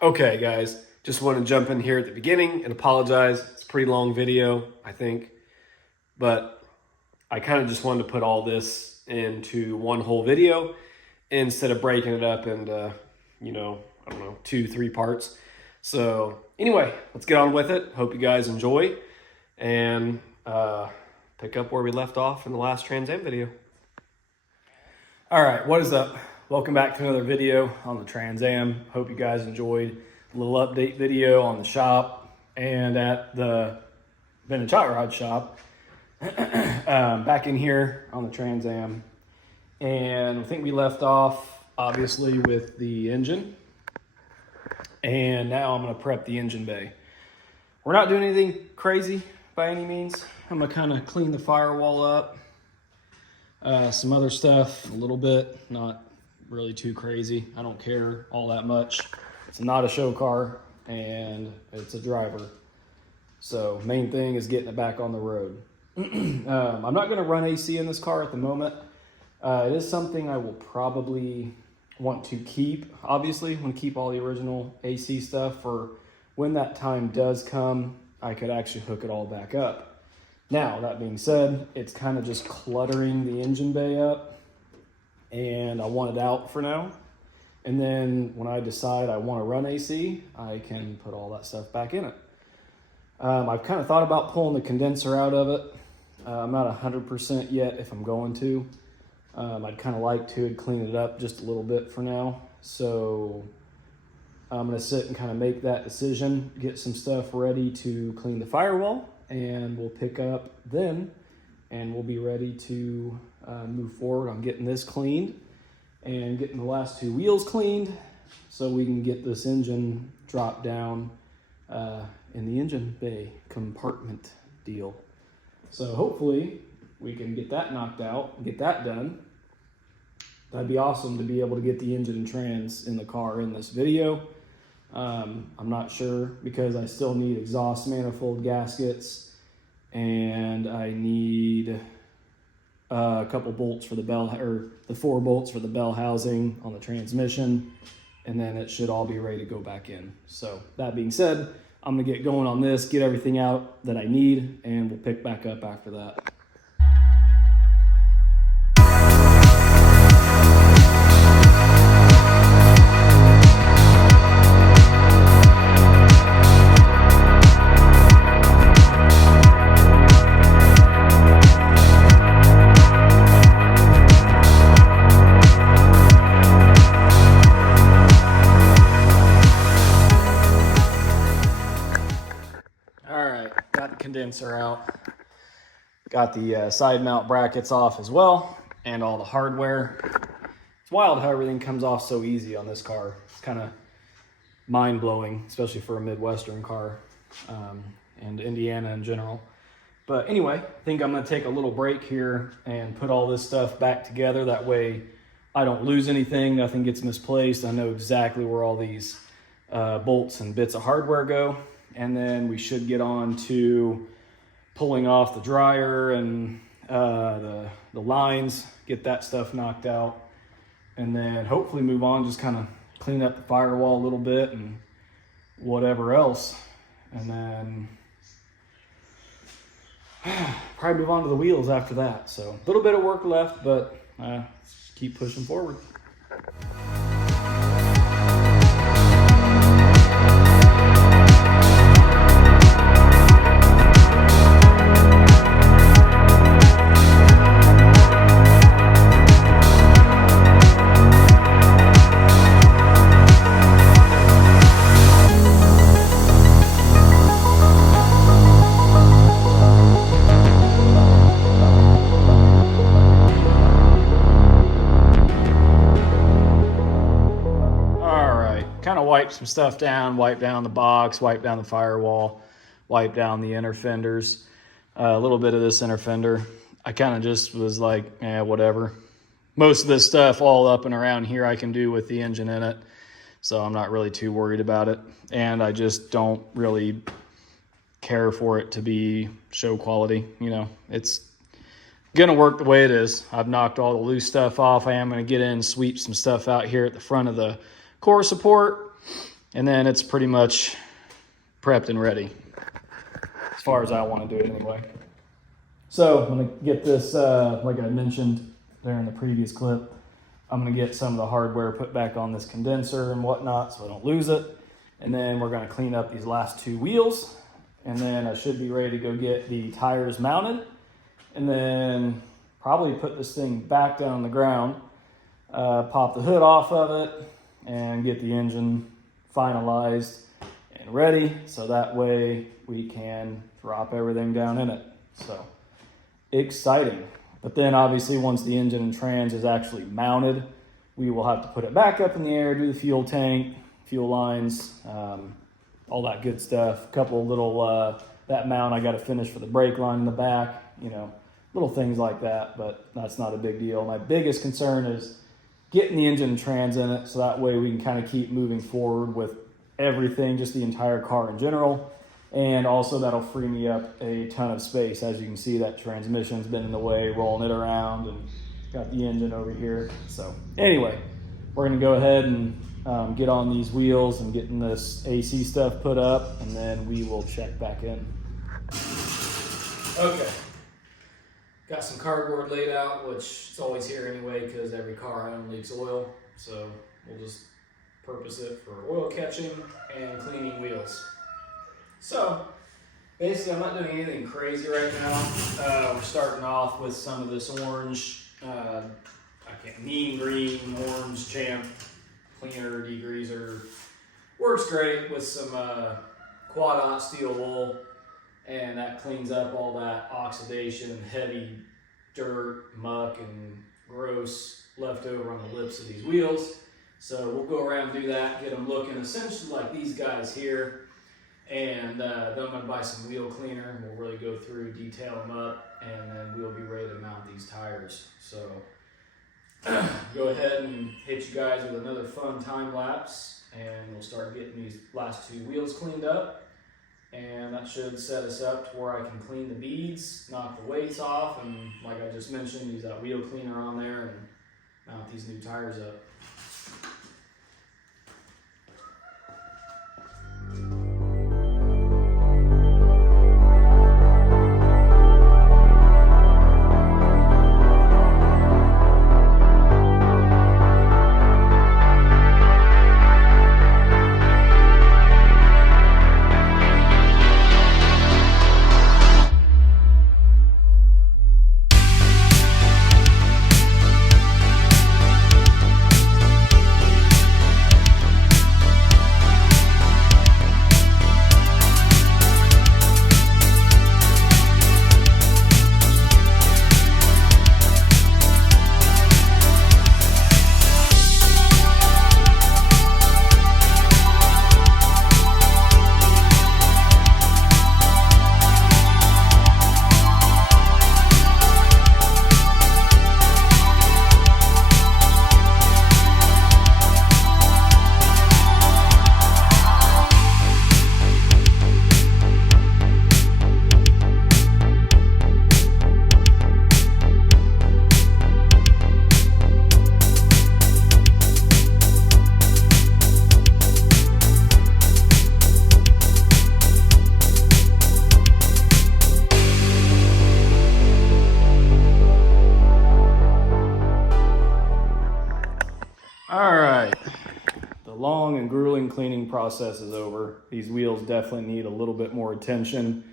Okay, guys, just want to jump in here at the beginning and apologize. It's a pretty long video, I think, but I kind of just wanted to put all this into one whole video instead of breaking it up into, I don't know, 2-3 parts. So anyway, let's get on with it. Hope you guys enjoy and pick up where we left off in the last Trans Am video. All right, what is up? Welcome back to another video on the Trans Am. Hope you guys enjoyed a little update video on the shop and at the Vintage Hot Rod shop. Back in here on the Trans Am. And I think we left off, obviously, with the engine. And now I'm going to prep the engine bay. We're not doing anything crazy by any means. I'm going to kind of clean the firewall up. Some other stuff, a little bit, not really too crazy. I don't care all that much. It's not a show car and it's a driver. So main thing is getting it back on the road. I'm not going to run AC in this car at the moment. It is something I will probably want to keep. Obviously, want to keep all the original AC stuff for when that time does come, I could actually hook it all back up. Now, that being said, it's kind of just cluttering the engine bay up. And I want it out for now. And then when I decide I want to run AC, I can put all that stuff back in it. I've kind of thought about pulling the condenser out of it. I'm not 100% yet if I'm going to. I'd kind of like to clean it up just a little bit for now. So I'm going to sit and kind of make that decision, get some stuff ready to clean the firewall, and we'll pick up then. And we'll be ready to move forward on getting this cleaned and getting the last 2 wheels cleaned so we can get this engine dropped down in the engine bay compartment deal. So hopefully we can get that knocked out and get that done. That'd be awesome to be able to get the engine and trans in the car in this video. I'm not sure because I still need exhaust manifold gaskets. And I need a couple bolts for the bell, or the 4 bolts for the bell housing on the transmission, and then it should all be ready to go back in. So that being said, I'm gonna get going on this, get everything out that I need, and we'll pick back up after that. Condenser out, got the side mount brackets off as well, and all the hardware. It's wild how everything comes off so easy on this car. It's kind of mind-blowing, especially for a Midwestern car and Indiana in general. But anyway, I think I'm going to take a little break here and put all this stuff back together. That way I don't lose anything, nothing gets misplaced. I know exactly where all these bolts and bits of hardware go. And then we should get on to pulling off the dryer and the lines, get that stuff knocked out. And then hopefully move on, just kind of clean up the firewall a little bit and whatever else. And then probably move on to the wheels after that. So a little bit of work left, but keep pushing forward. Wipe some stuff down, wipe down the box, wipe down the firewall, wipe down the inner fenders, a little bit of this inner fender. I kind of just was like, whatever. Most of this stuff all up and around here I can do with the engine in it, so I'm not really too worried about it. And I just don't really care for it to be show quality. It's gonna work the way it is. I've knocked all the loose stuff off. I am gonna get in and sweep some stuff out here at the front of the core support and then it's pretty much prepped and ready, as far as I want to do it anyway. So I'm gonna get this, like I mentioned there in the previous clip, I'm gonna get some of the hardware put back on this condenser and whatnot so I don't lose it. And then we're gonna clean up these last 2 wheels. And then I should be ready to go get the tires mounted. And then probably put this thing back down on the ground, pop the hood off of it, and get the engine finalized and ready. So that way we can drop everything down in it. So exciting. But then obviously once the engine and trans is actually mounted, we will have to put it back up in the air, do the fuel tank, fuel lines, all that good stuff. A couple little, that mount I got to finish for the brake line in the back, you know, little things like that, but that's not a big deal. My biggest concern is getting the engine and trans in it so that way we can kind of keep moving forward with everything, just the entire car in general. And also that'll free me up a ton of space. As you can see, that transmission's been in the way, rolling it around, and got the engine over here. So anyway, we're gonna go ahead and get on these wheels and getting this AC stuff put up, and then we will check back in. Okay, got some cardboard laid out, which is always here anyway because every car I own leaks oil. So we'll just purpose it for oil catching and cleaning wheels. So basically I'm not doing anything crazy right now. We're starting off with some of this orange, mean green, orange champ cleaner, degreaser. Works great with some quad aught steel wool, and that cleans up all that oxidation and heavy dirt, muck, and gross left over on the lips of these wheels. So we'll go around and do that, get them looking essentially like these guys here. And then I'm going to buy some wheel cleaner, and we'll really go through, detail them up, and then we'll be ready to mount these tires. So go ahead and hit you guys with another fun time lapse, and we'll start getting these last 2 wheels cleaned up. And that should set us up to where I can clean the beads, knock the weights off, and like I just mentioned, use that wheel cleaner on there and mount these new tires up. Long and grueling cleaning process is over. These wheels definitely need a little bit more attention,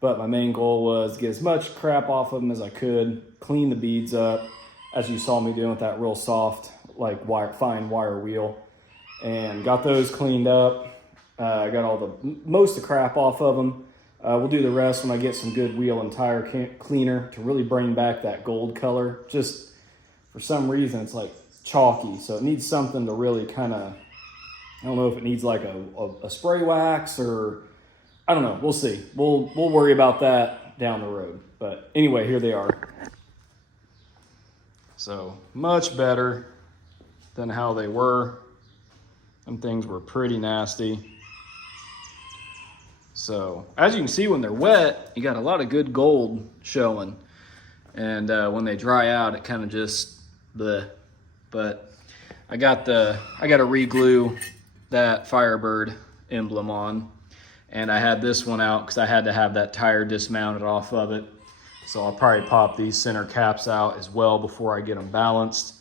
but my main goal was to get as much crap off of them as I could, clean the beads up, as you saw me doing with that real soft, like fine wire wheel, and got those cleaned up. I got all most of the crap off of them. We'll do the rest when I get some good wheel and tire cleaner to really bring back that gold color. Just for some reason, it's like chalky, so it needs something to really kind of, I don't know if it needs like a spray wax or, I don't know, we'll see. We'll worry about that down the road. But anyway, here they are. So much better than how they were. Them things were pretty nasty. So as you can see, when they're wet, you got a lot of good gold showing. And when they dry out, it kind of just bleh. But I got to re-glue that Firebird emblem on. And I had this one out because I had to have that tire dismounted off of it. So I'll probably pop these center caps out as well before I get them balanced.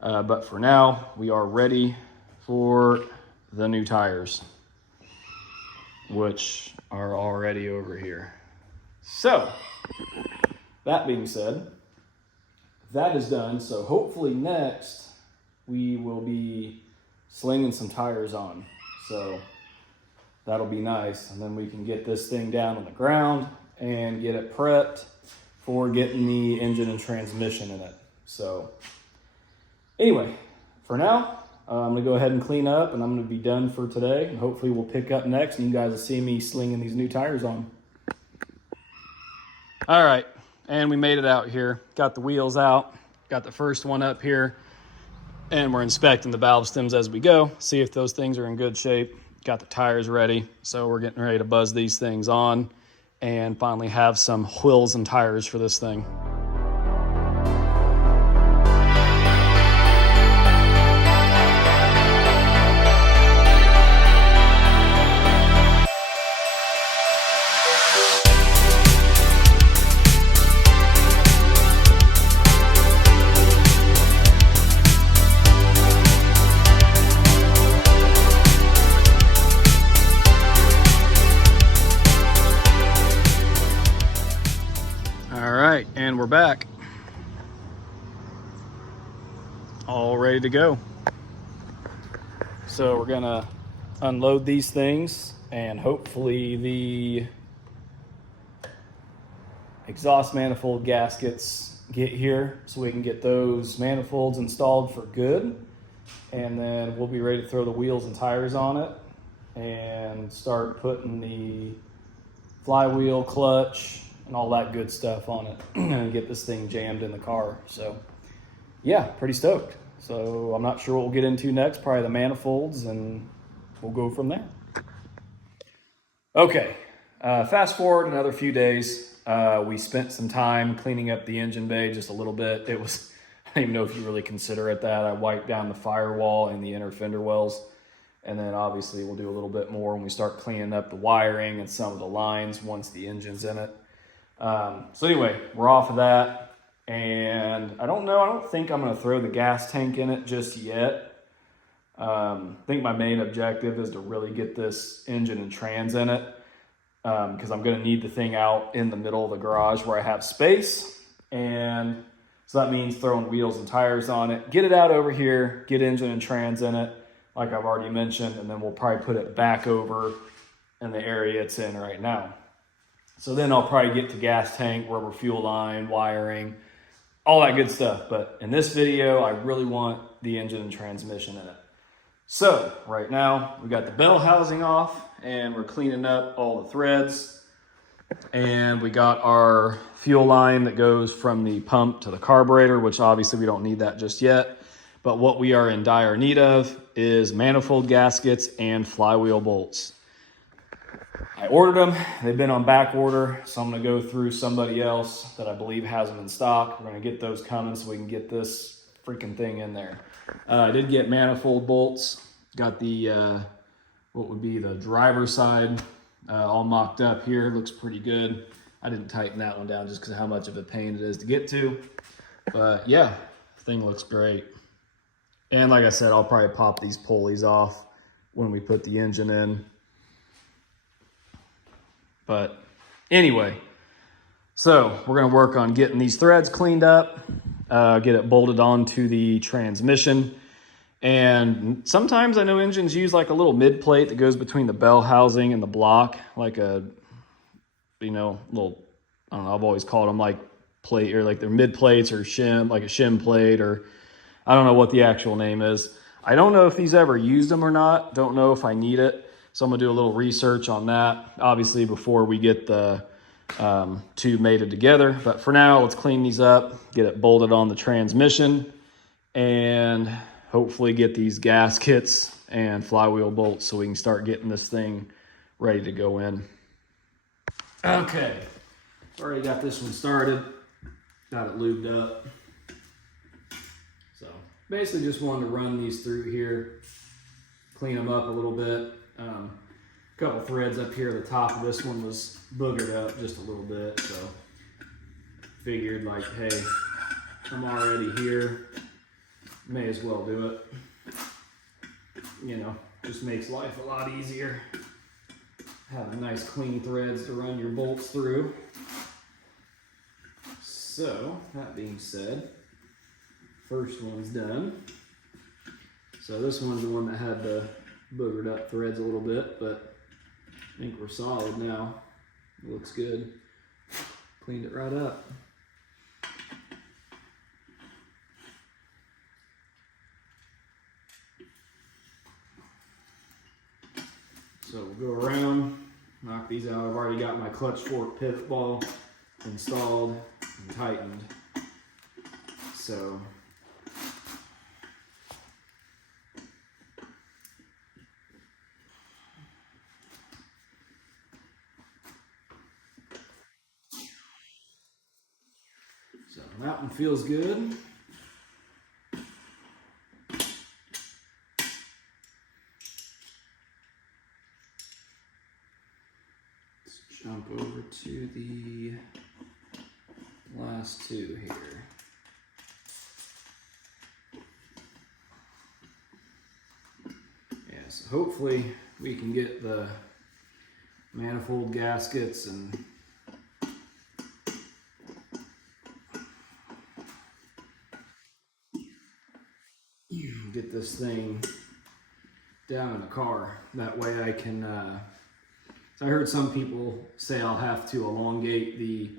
But for now, we are ready for the new tires, which are already over here. So, that being said, that is done. So hopefully next, we will be slinging some tires on. So that'll be nice. And then we can get this thing down on the ground and get it prepped for getting the engine and transmission in it. So anyway, for now, I'm gonna go ahead and clean up and I'm gonna be done for today. And hopefully we'll pick up next and you guys will see me slinging these new tires on. All right, and we made it out here. Got the wheels out, got the first one up here, and we're inspecting the valve stems as we go, see if those things are in good shape. Got the tires ready, so we're getting ready to buzz these things on and finally have some wheels and tires for this thing. And we're back, all ready to go. So we're gonna unload these things and hopefully the exhaust manifold gaskets get here so we can get those manifolds installed for good, and then we'll be ready to throw the wheels and tires on it and start putting the flywheel, clutch, and all that good stuff on it and get this thing jammed in the car. So yeah, pretty stoked. So I'm not sure what we'll get into next, probably the manifolds, and we'll go from there. Okay, fast forward another few days. We spent some time cleaning up the engine bay just a little bit. It was, I don't even know if you really consider it that. I wiped down the firewall and the inner fender wells. And then obviously we'll do a little bit more when we start cleaning up the wiring and some of the lines once the engine's in it. So anyway, we're off of that, and I don't think I'm going to throw the gas tank in it just yet. I think my main objective is to really get this engine and trans in it, because I'm going to need the thing out in the middle of the garage where I have space, and so that means throwing wheels and tires on it, get it out over here, get engine and trans in it, like I've already mentioned, and then we'll probably put it back over in the area it's in right now. So then I'll probably get to gas tank, rubber fuel line, wiring, all that good stuff. But in this video, I really want the engine and transmission in it. So right now we got the bell housing off and we're cleaning up all the threads. And we got our fuel line that goes from the pump to the carburetor, which obviously we don't need that just yet. But what we are in dire need of is manifold gaskets and flywheel bolts. I ordered them. They've been on back order, so I'm going to go through somebody else that I believe has them in stock. We're going to get those coming so we can get this freaking thing in there. I did get manifold bolts. Got the, what would be the driver side all mocked up here. Looks pretty good. I didn't tighten that one down just because of how much of a pain it is to get to. But yeah, the thing looks great. And like I said, I'll probably pop these pulleys off when we put the engine in. But anyway, so we're going to work on getting these threads cleaned up, get it bolted onto the transmission. And sometimes I know engines use like a little mid plate that goes between the bell housing and the block, like a, little, I don't know, I've always called them like plate, or like they're mid plates or shim, like a shim plate, or I don't know what the actual name is. I don't know if these ever used them or not. Don't know if I need it. So I'm gonna do a little research on that, obviously, before we get the two mated together. But for now, let's clean these up, get it bolted on the transmission, and hopefully get these gaskets and flywheel bolts so we can start getting this thing ready to go in. Okay, already got this one started, got it lubed up. So basically just wanted to run these through here clean them up a little bit. A couple threads up here at the top of this one was boogered up just a little bit, so figured like, hey, I'm already here, may as well do it. You know, just makes life a lot easier. Having nice clean threads to run your bolts through. So, that being said, first one's done. So this one's the one that had the boogered up threads a little bit, but I think we're solid now. It looks good. Cleaned it right up. So we'll go around, knock these out. I've already got my clutch fork pivot ball installed and tightened. So that one feels good. Let's jump over to the last two here. Yeah, so hopefully we can get the manifold gaskets and get this thing down in the car. That way I can, so I heard some people say I'll have to elongate the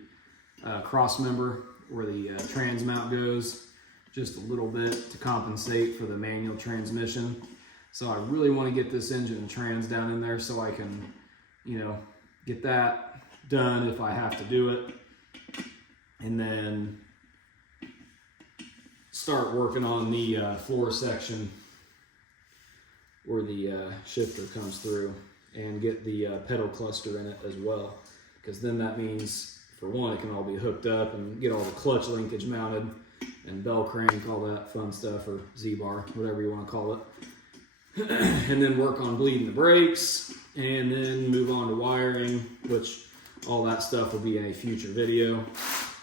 cross member where the trans mount goes just a little bit to compensate for the manual transmission. So I really want to get this engine and trans down in there so I can, you know, get that done if I have to do it. And then start working on the floor section where the shifter comes through and get the pedal cluster in it as well, because then that means, for one, it can all be hooked up and get all the clutch linkage mounted and bell crank, all that fun stuff, or Z-bar, whatever you want to call it. And then work on bleeding the brakes, and then move on to wiring, which all that stuff will be in a future video.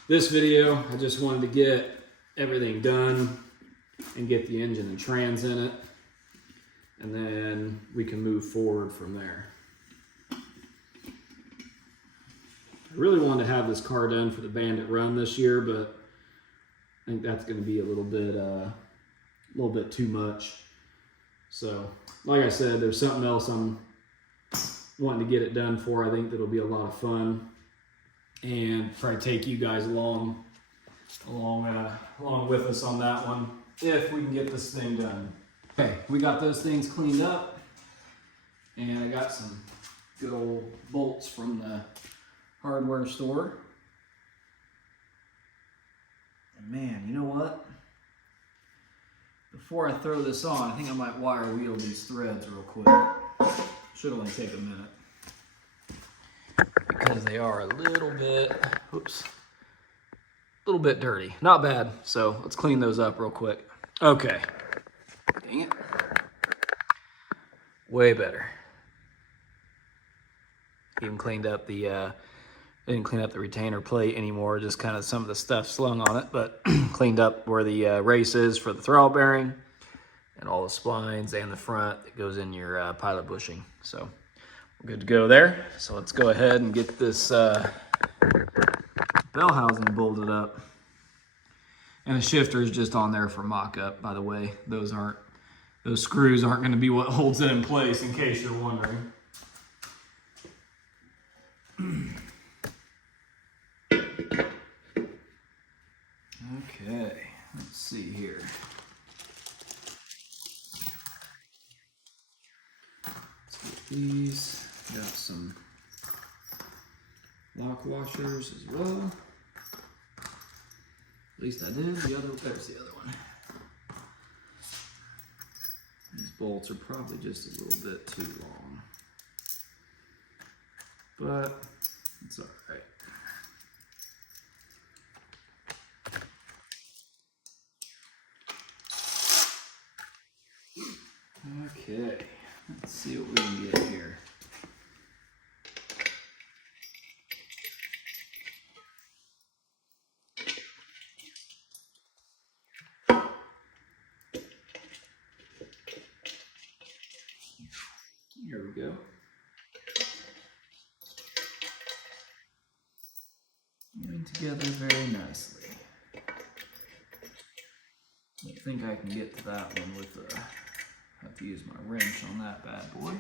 This video, I just wanted to get everything done and get the engine and trans in it, and then we can move forward from there. I really wanted to have this car done for the Bandit run this year, but I think that's going to be a little bit too much. So, like I said, there's something else I'm wanting to get it done for. I think that'll be a lot of fun, and try to take you guys along with us on that one, if we can get this thing done. Okay, we got those things cleaned up, and I got some good old bolts from the hardware store. And man, you know what? Before I throw this on, I think I might wire wheel these threads real quick. Should only take a minute, because they are a little bit dirty. Not bad, so let's clean those up real quick. Okay. Dang it. Way better. Even cleaned up the, didn't clean up the retainer plate anymore, just kind of some of the stuff slung on it, but cleaned up where the race is for the throttle bearing, and all the splines and the front that goes in your pilot bushing. So we're good to go there. So let's go ahead and get this bell housing bolted up. And the shifter is just on there for mock-up, by the way. Those screws aren't going to be what holds it in place, in case you're wondering. Okay, let's see here. Let's get these. Got some lock washers as well. At least I did. There's the other one. These bolts are probably just a little bit too long, but it's all right. Okay, see what we can get here. Here we go. Going together very nicely. I think I can get to that one with have to use my wrench on that bad boy.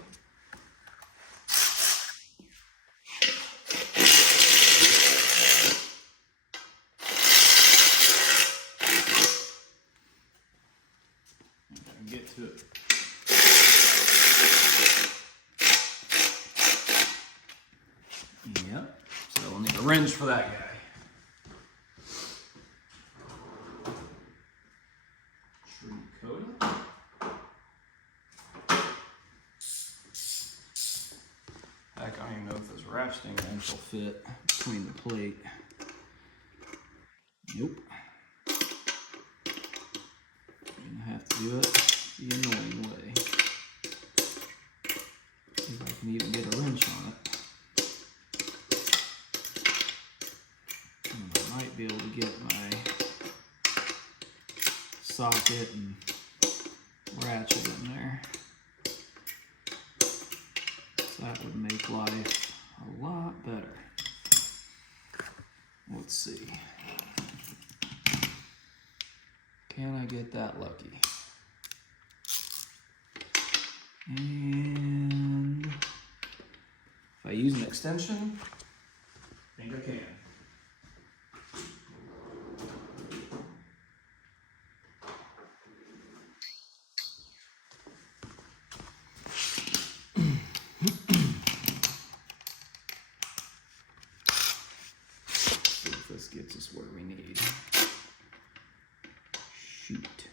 I can get to it. Yep. So we'll need a wrench for that guy. Heck, I don't even know if this ratcheting wrench will fit between the plate. Nope. I'm gonna have to do it the annoying way. See if I can even get a wrench on it. And I might be able to get my socket and ratchet in there. That would make life a lot better. Let's see. Can I get that lucky? And if I use an extension, I think I can. This gets us where we need. Shoot.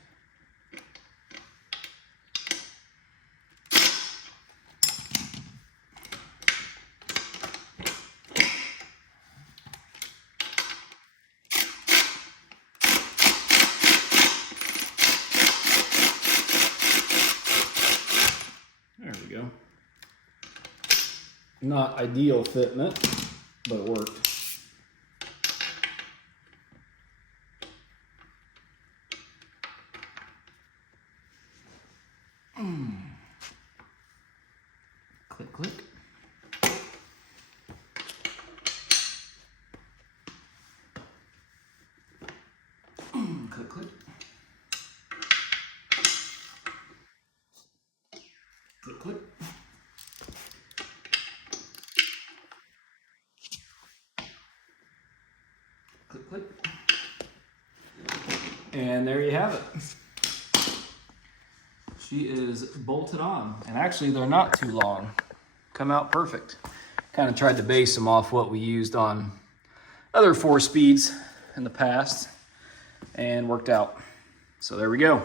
There we go. Not ideal fitment, but it worked. Click, click. Click, click. Click, click. Click, click. And there you have it. She is bolted on, and actually they're not too long. Come out perfect. Kind of tried to base them off what we used on other 4-speeds in the past and worked out. So there we go.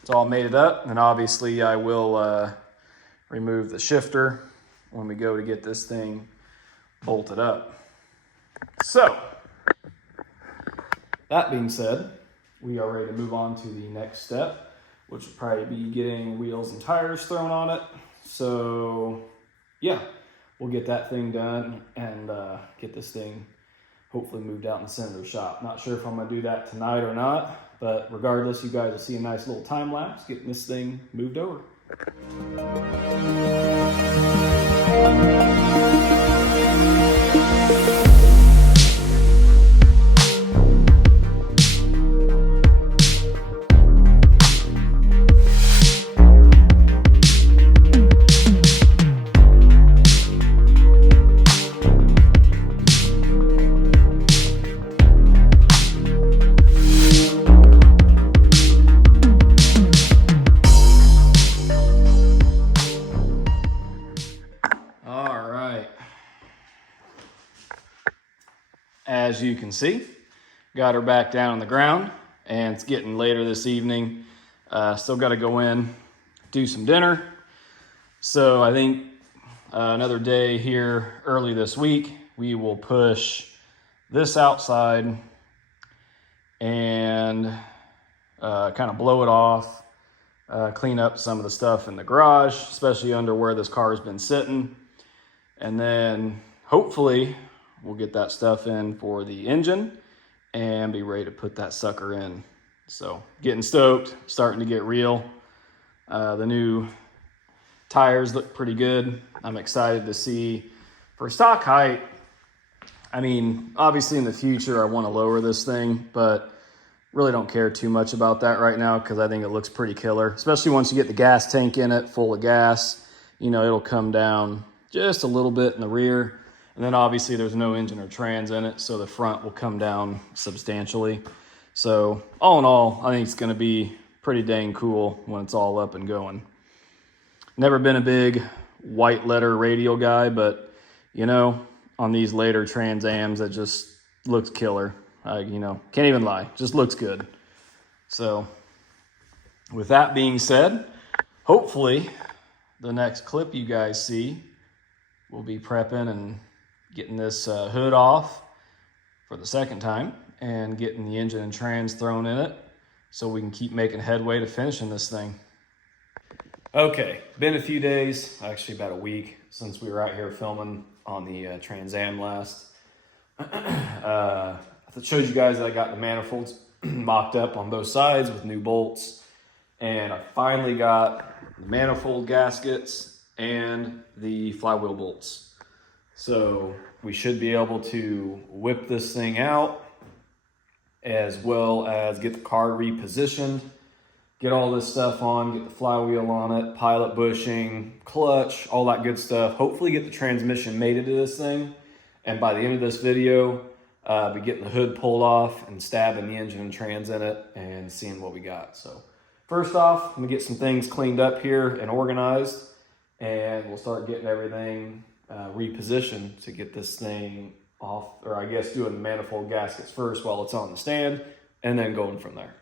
It's all mated up, and obviously I will remove the shifter when we go to get this thing bolted up. So that being said, we are ready to move on to the next step, which will probably be getting wheels and tires thrown on it. So yeah, we'll get that thing done and get this thing hopefully moved out in the center of the shop. Not sure if I'm gonna do that tonight or not, but regardless, you guys will see a nice little time lapse getting this thing moved over. As you can see, got her back down on the ground, and it's getting later this evening. Still got to go in, do some dinner. So I think another day here early this week, we will push this outside and kind of blow it off clean up some of the stuff in the garage, especially under where this car has been sitting. And then hopefully we'll get that stuff in for the engine and be ready to put that sucker in. So getting stoked, starting to get real. The new tires look pretty good. I'm excited to see for stock height. I mean, obviously in the future I want to lower this thing, but really don't care too much about that right now because I think it looks pretty killer, especially once you get the gas tank in it full of gas. You know, it'll come down just a little bit in the rear. And then obviously there's no engine or trans in it, so the front will come down substantially. So all in all, I think it's going to be pretty dang cool when it's all up and going. Never been a big white letter radial guy, but you know, on these later Trans Ams, it just looks killer. You know, can't even lie, just looks good. So with that being said, hopefully the next clip you guys see will be prepping and getting this hood off for the second time and getting the engine and trans thrown in it so we can keep making headway to finishing this thing. Okay, been a few days, actually about a week, since we were out here filming on the Trans Am last. I showed you guys that I got the manifolds mocked up on both sides with new bolts, and I finally got the manifold gaskets and the flywheel bolts. So we should be able to whip this thing out as well as get the car repositioned, get all this stuff on, get the flywheel on it, pilot bushing, clutch, all that good stuff. Hopefully get the transmission mated to this thing. And by the end of this video, be getting the hood pulled off and stabbing the engine and trans in it and seeing what we got. So first off, I'm gonna get some things cleaned up here and organized, and we'll start getting everything repositioned to get this thing off, or I guess doing the manifold gaskets first while it's on the stand, and then going from there.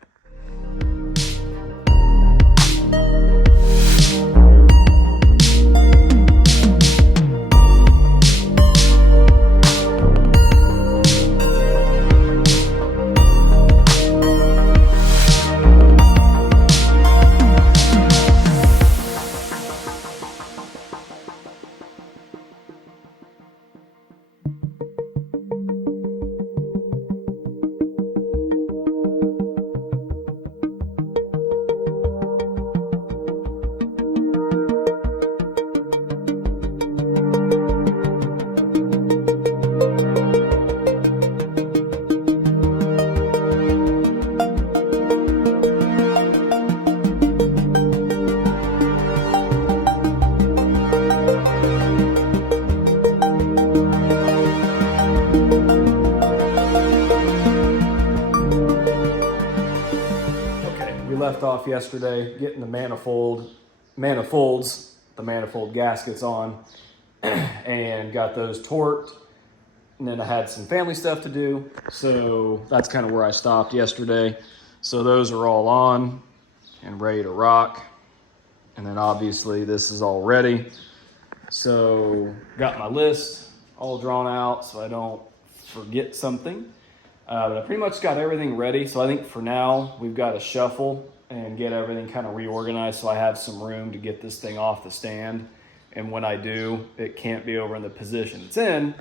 Left off yesterday getting the manifold gaskets on and got those torqued, and then I had some family stuff to do, so that's kind of where I stopped yesterday. So those are all on and ready to rock, and then obviously this is all ready. So got my list all drawn out so I don't forget something. But I pretty much got everything ready. So I think for now, we've got to shuffle and get everything kind of reorganized so I have some room to get this thing off the stand. And when I do, it can't be over in the position it's in,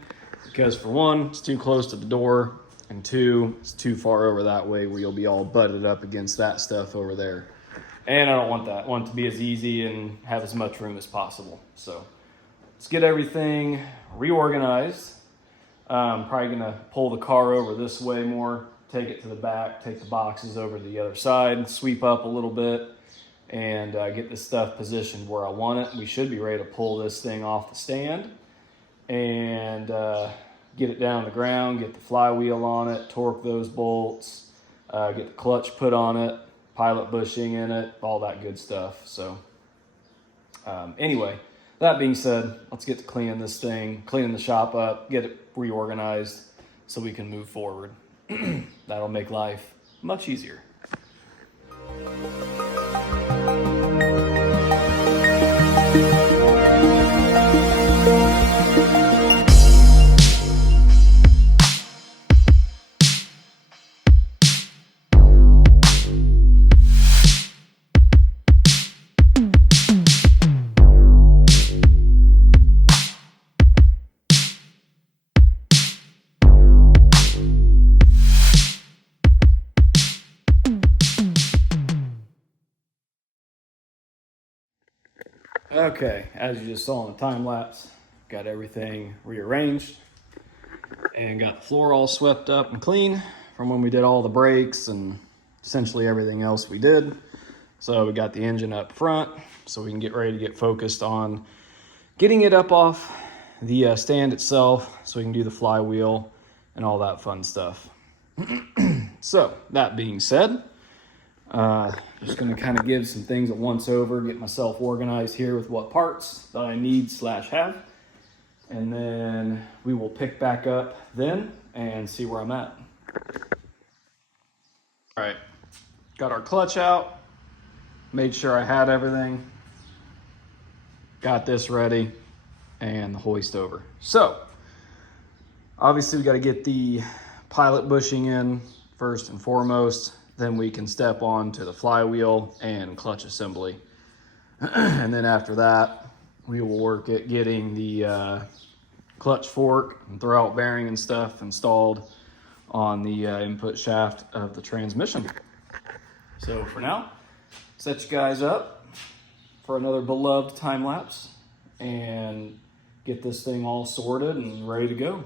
because for one, it's too close to the door, and two, it's too far over that way where you'll be all butted up against that stuff over there. And I don't want that. I want it to be as easy and have as much room as possible. So let's get everything reorganized. I'm probably gonna pull the car over this way more, take it to the back, take the boxes over to the other side, sweep up a little bit, and get this stuff positioned where I want it. We should be ready to pull this thing off the stand and get it down the ground, get the flywheel on it, torque those bolts, get the clutch put on it, pilot bushing in it, all that good stuff. So anyway, that being said, let's get to cleaning this thing, cleaning the shop up, get it reorganized so we can move forward. That'll make life much easier. Okay, as you just saw in the time lapse, got everything rearranged and got the floor all swept up and clean from when we did all the brakes and essentially everything else we did. So we got the engine up front so we can get ready to get focused on getting it up off the stand itself so we can do the flywheel and all that fun stuff. So that being said, just going to kind of give some things a once over, get myself organized here with what parts that I need / have. And then we will pick back up then and see where I'm at. All right, got our clutch out, made sure I had everything, got this ready, and the hoist over. So obviously we got to get the pilot bushing in first and foremost. Then we can step on to the flywheel and clutch assembly. And then after that, we will work at getting the clutch fork and throwout bearing and stuff installed on the input shaft of the transmission. So for now, set you guys up for another beloved time lapse and get this thing all sorted and ready to go.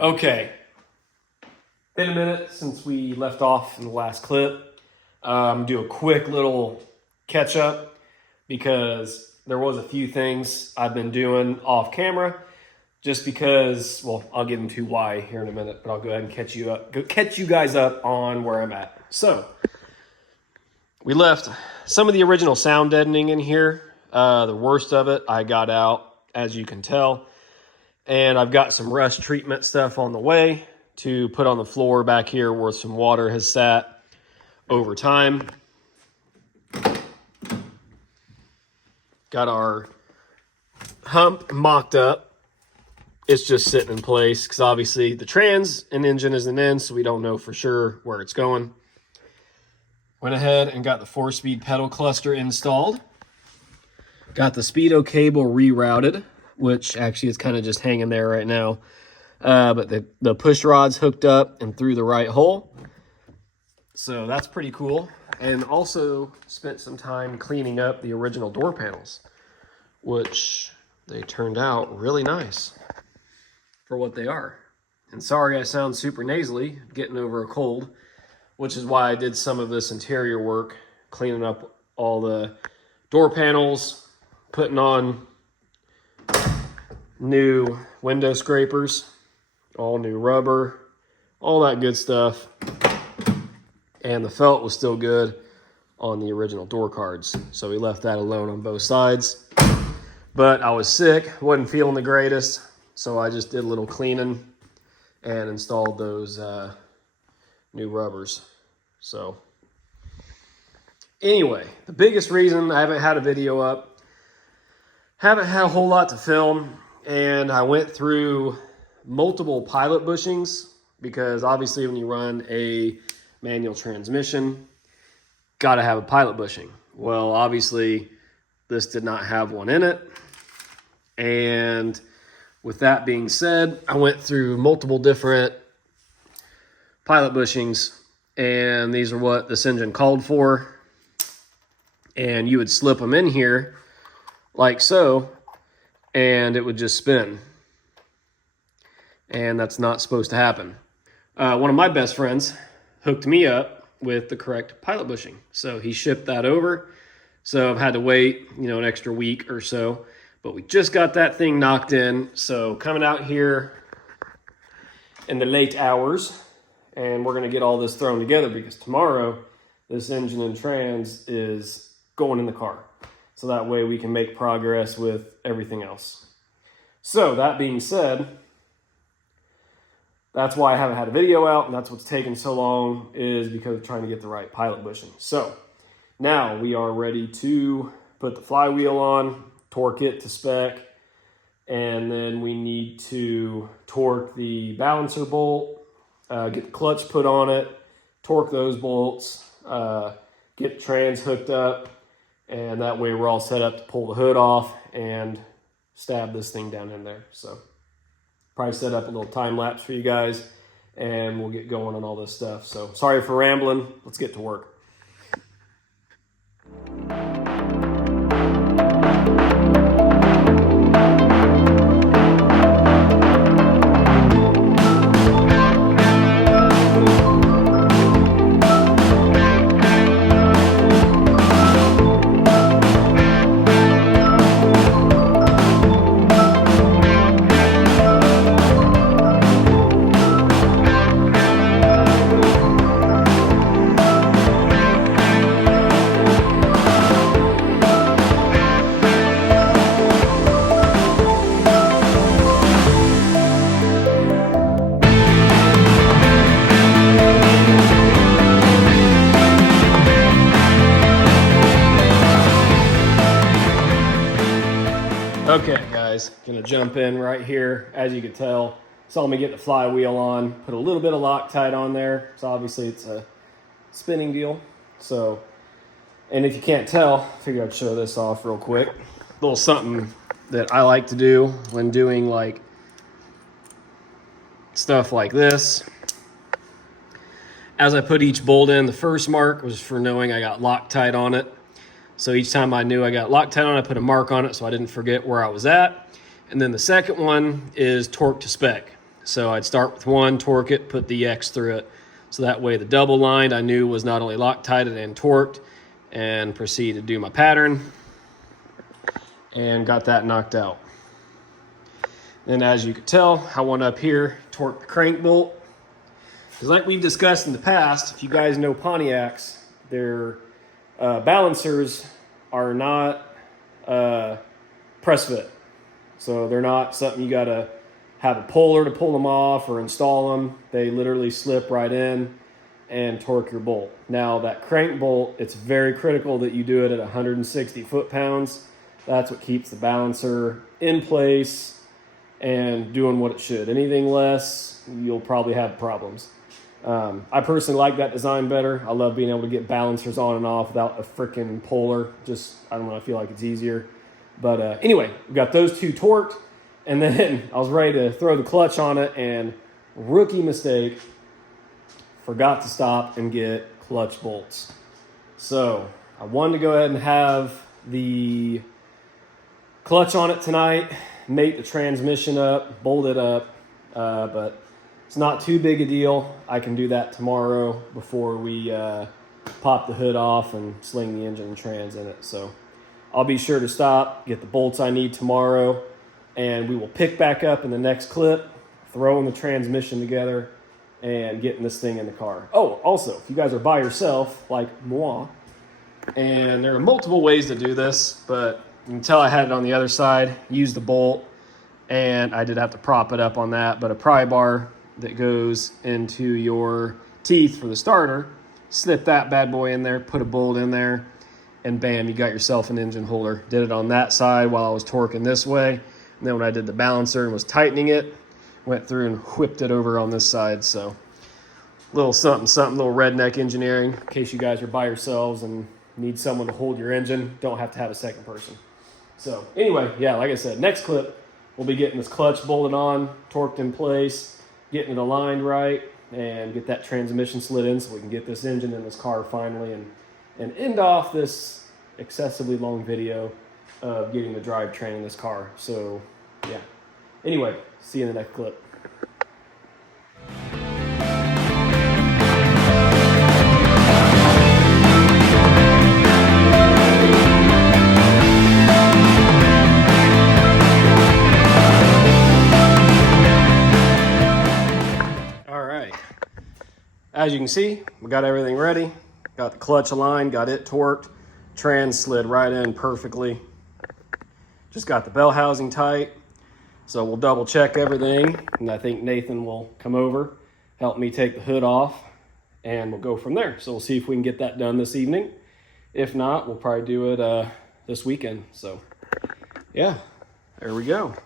Okay, been a minute since we left off in the last clip. Do a quick little catch up because there was a few things I've been doing off camera just because, well, I'll get into why here in a minute, but I'll go ahead and catch you guys up on where I'm at. So we left some of the original sound deadening in here. The worst of it I got out, as you can tell. And I've got some rust treatment stuff on the way to put on the floor back here where some water has sat over time. Got our hump mocked up. It's just sitting in place because obviously the trans and engine isn't in, so we don't know for sure where it's going. Went ahead and got the 4-speed pedal cluster installed. Got the speedo cable rerouted, which actually is kind of just hanging there right now. But the push rod's hooked up and through the right hole. So that's pretty cool. And also spent some time cleaning up the original door panels, which they turned out really nice for what they are. And sorry I sound super nasally, getting over a cold, which is why I did some of this interior work, cleaning up all the door panels, putting on new window scrapers, all new rubber, all that good stuff. And the felt was still good on the original door cards, so we left that alone on both sides. But I was sick, wasn't feeling the greatest, so I just did a little cleaning and installed those new rubbers. So anyway, the biggest reason I haven't had a video up, haven't had a whole lot to film, and I went through multiple pilot bushings because obviously when you run a manual transmission, got to have a pilot bushing. Well, obviously this did not have one in it. And with that being said, I went through multiple different pilot bushings, and these are what this engine called for. And you would slip them in here like so, and it would just spin. And that's not supposed to happen. One of my best friends hooked me up with the correct pilot bushing. So he shipped that over. So I've had to wait, an extra week or so. But we just got that thing knocked in. So coming out here in the late hours, and we're gonna get all this thrown together because tomorrow this engine and trans is going in the car. So that way we can make progress with everything else. So that being said, that's why I haven't had a video out, and that's what's taken so long, is because of trying to get the right pilot bushing. So now we are ready to put the flywheel on, torque it to spec, and then we need to torque the balancer bolt, get the clutch put on it, torque those bolts, get the trans hooked up, and that way we're all set up to pull the hood off and stab this thing down in there. So probably set up a little time lapse for you guys, and we'll get going on all this stuff. So sorry for rambling. Let's get to work. Okay guys, gonna jump in right here. As you can tell, saw me get the flywheel on, put a little bit of Loctite on there. So obviously it's a spinning deal. So, and if you can't tell, I figured I'd show this off real quick. A little something that I like to do when doing like stuff like this. As I put each bolt in, the first mark was for knowing I got Loctite on it. So each time I knew I got Loctite on, I put a mark on it so I didn't forget where I was at. And then the second one is torque to spec. So I'd start with one, torque it, put the X through it. So that way the double lined I knew was not only Loctited and torqued, and proceed to do my pattern. And got that knocked out. Then as you could tell, I went up here, torqued the crank bolt. Because like we've discussed in the past, if you guys know Pontiacs, they're balancers are not press fit. So they're not something you gotta have a puller to pull them off or install them. They literally slip right in and torque your bolt. Now that crank bolt, it's very critical that you do it at 160 foot-pounds. That's what keeps the balancer in place and doing what it should. Anything less, you'll probably have problems. I personally like that design better. I love being able to get balancers on and off without a freaking puller. Just, I don't know, I feel like it's easier. But anyway, we got those two torqued, and then I was ready to throw the clutch on it, and rookie mistake, forgot to stop and get clutch bolts. So I wanted to go ahead and have the clutch on it tonight, mate the transmission up, bolt it up, but it's not too big a deal. I can do that tomorrow before we pop the hood off and sling the engine and trans in it. So I'll be sure to stop, get the bolts I need tomorrow, and we will pick back up in the next clip, throwing the transmission together and getting this thing in the car. Oh, also, if you guys are by yourself, like moi, and there are multiple ways to do this, but you can tell I had it on the other side, used the bolt, and I did have to prop it up on that, but a pry bar that goes into your teeth for the starter, slip that bad boy in there, put a bolt in there, and bam, you got yourself an engine holder. Did it on that side while I was torquing this way, and then when I did the balancer and was tightening it, went through and whipped it over on this side. So little something, little redneck engineering, in case you guys are by yourselves and need someone to hold your engine, don't have to have a second person. So anyway, yeah, like I said, next clip, we'll be getting this clutch bolted on, torqued in place, getting it aligned right, and get that transmission slid in so we can get this engine in this car finally, and end off this excessively long video of getting the drivetrain in this car. So yeah, anyway, see you in the next clip. as you can see, we got everything ready. Got the clutch aligned, got it torqued. Trans slid right in perfectly. Just got the bell housing tight. So we'll double check everything, and I think Nathan will come over, help me take the hood off, and we'll go from there. So we'll see if we can get that done this evening. If not, we'll probably do it this weekend. So yeah, there we go.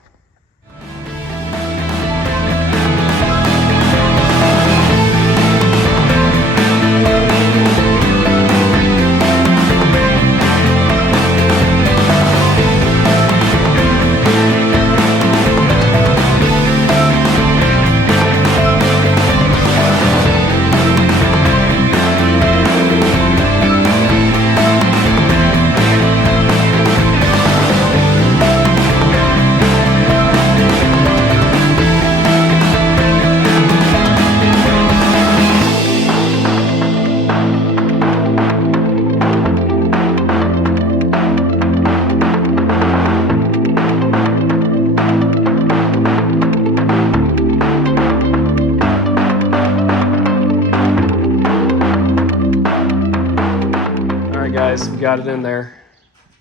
Guys, we got it in there.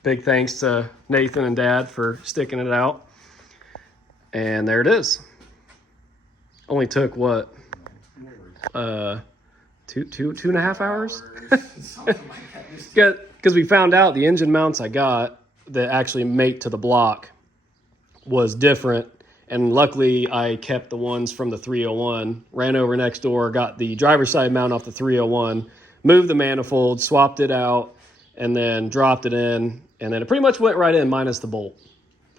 Big thanks to Nathan and Dad for sticking it out. And there it is. Only took what? 2.5 hours? Because we found out the engine mounts I got that actually mate to the block was different. And luckily I kept the ones from the 301, ran over next door, got the driver's side mount off the 301, moved the manifold, swapped it out, and then dropped it in, and then it pretty much went right in minus the bolt.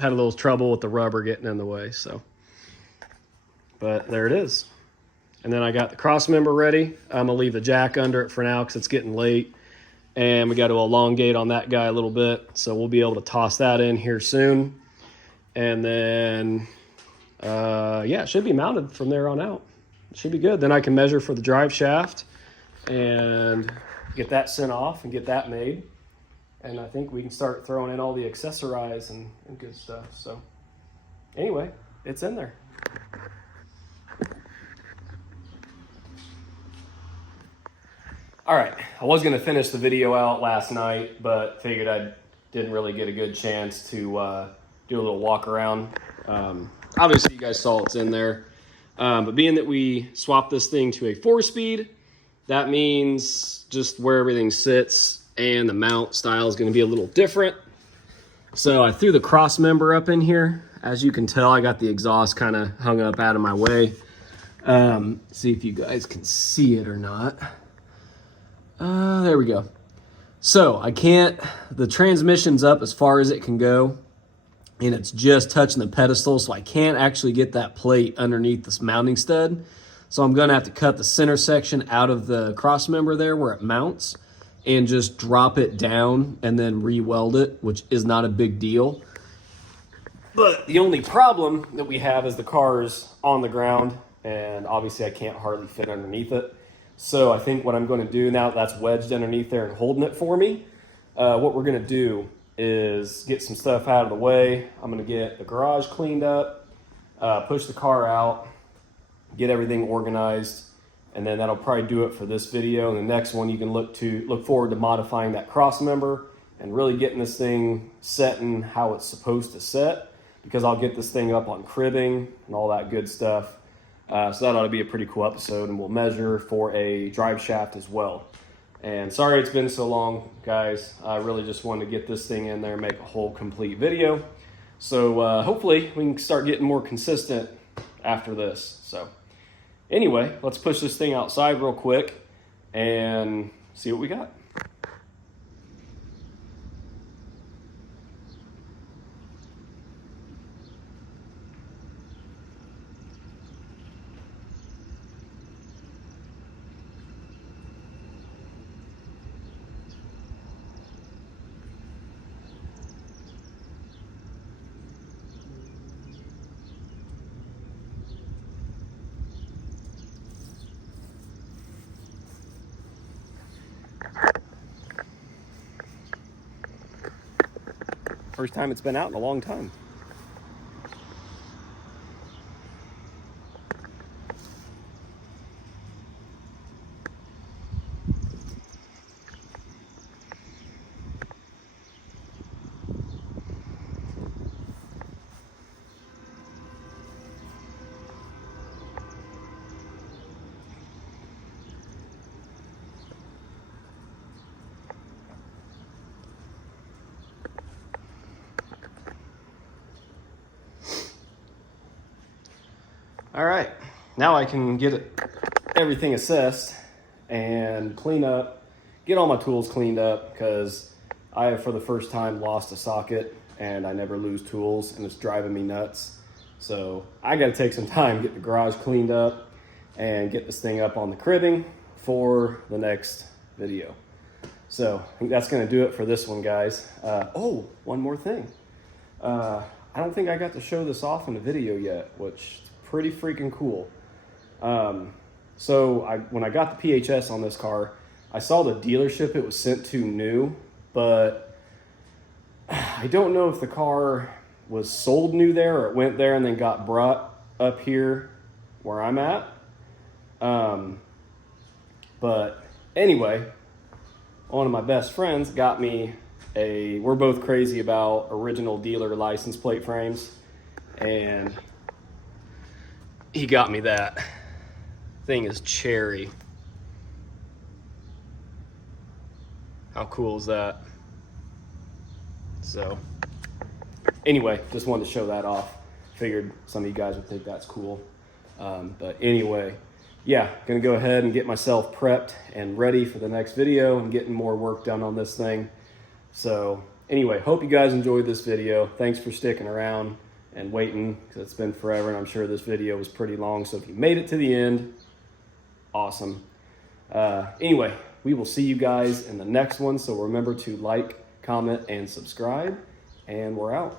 Had a little trouble with the rubber getting in the way, so. But there it is. And then I got the cross member ready. I'm gonna leave the jack under it for now because it's getting late. And we got to elongate on that guy a little bit, so we'll be able to toss that in here soon. And then, yeah, it should be mounted from there on out. It should be good. Then I can measure for the drive shaft and get that sent off and get that made. And I think we can start throwing in all the accessorize and good stuff. So anyway, it's in there. All right, I was gonna finish the video out last night, but figured I didn't really get a good chance to do a little walk around. Obviously you guys saw it's in there. But being that we swapped this thing to a 4-speed, that means just where everything sits and the mount style is going to be a little different. So I threw the cross member up in here. As you can tell, I got the exhaust kind of hung up out of my way. See if you guys can see it or not. There we go. So the transmission's up as far as it can go, and it's just touching the pedestal, so I can't actually get that plate underneath this mounting stud. So I'm gonna have to cut the center section out of the cross member there where it mounts and just drop it down and then re-weld it, which is not a big deal. But the only problem that we have is the car's on the ground, and obviously I can't hardly fit underneath it. So I think what I'm gonna do now that that's wedged underneath there and holding it for me, what we're gonna do is get some stuff out of the way. I'm gonna get the garage cleaned up, push the car out, get everything organized, and then that'll probably do it for this video. And the next one you can look forward to modifying that cross member and really getting this thing setting how it's supposed to set, because I'll get this thing up on cribbing and all that good stuff. So that ought to be a pretty cool episode, and we'll measure for a drive shaft as well. And sorry it's been so long, guys. I really just wanted to get this thing in there and make a whole complete video. So hopefully we can start getting more consistent after this. So anyway, let's push this thing outside real quick and see what we got. First time it's been out in a long time. All right, now I can get everything assessed and clean up, get all my tools cleaned up, because I have for the first time lost a socket, and I never lose tools, and it's driving me nuts. So I got to take some time, get the garage cleaned up, and get this thing up on the cribbing for the next video. So I think that's going to do it for this one, guys. Oh, one more thing. I don't think I got to show this off in the video yet, which is pretty freaking cool. When I got the PHS on this car, I saw the dealership it was sent to new, but I don't know if the car was sold new there or it went there and then got brought up here where I'm at. But anyway, one of my best friends got me we're both crazy about original dealer license plate frames, and he got me that. Thing is cherry. How cool is that? So anyway, just wanted to show that off. Figured some of you guys would think that's cool. But anyway, yeah, gonna go ahead and get myself prepped and ready for the next video and getting more work done on this thing. So anyway, hope you guys enjoyed this video. Thanks for sticking around and waiting, because it's been forever, and I'm sure this video was pretty long. So if you made it to the end, awesome. Anyway, we will see you guys in the next one. So remember to like, comment, and subscribe, and we're out.